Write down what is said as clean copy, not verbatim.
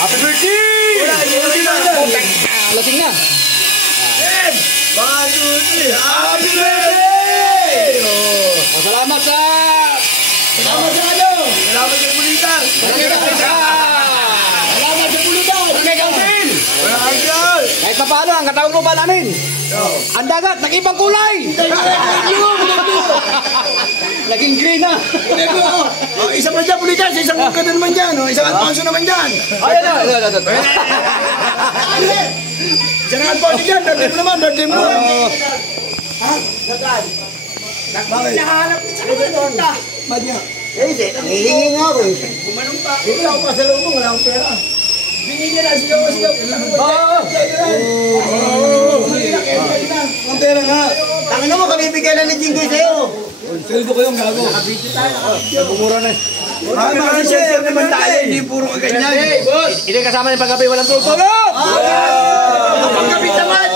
Happy birthday! Lasing na. Happy birthday! Salamat sa... Salamat sa ano? Salamat sa pulitan! Salamat sa pulutan! Kay Council! Kahit pa paano, ang katawag mo ba namin? Ang dagat, nag-ibang kulay! Naging green na! Isa pa dyan, pulitan! Isang kagano naman dyan! Isang Alfonso naman dyan! Ayan na! Isang Alfonso dyan! Birthday mo naman! Birthday mo naman! Ha? Saan? Bakit? Nahanap ko sa torta! Ba't nga? Hindi, nangihingi nga ako eh. Bumanong pa. Hindi ako pasalubong, wala akong pera. Binigyan na, sigaw. Ang pera nga. Tangin mo, kabibigyan na ni Jingoy sa'yo. Sweldo ko yung gago. Nakabiti tayo. Nagumura na. Mga share naman tayo, hindi puro kaganyan. Hey, boss! Hindi kasama yung paggabi, walang tutulog! Ang paggabi naman!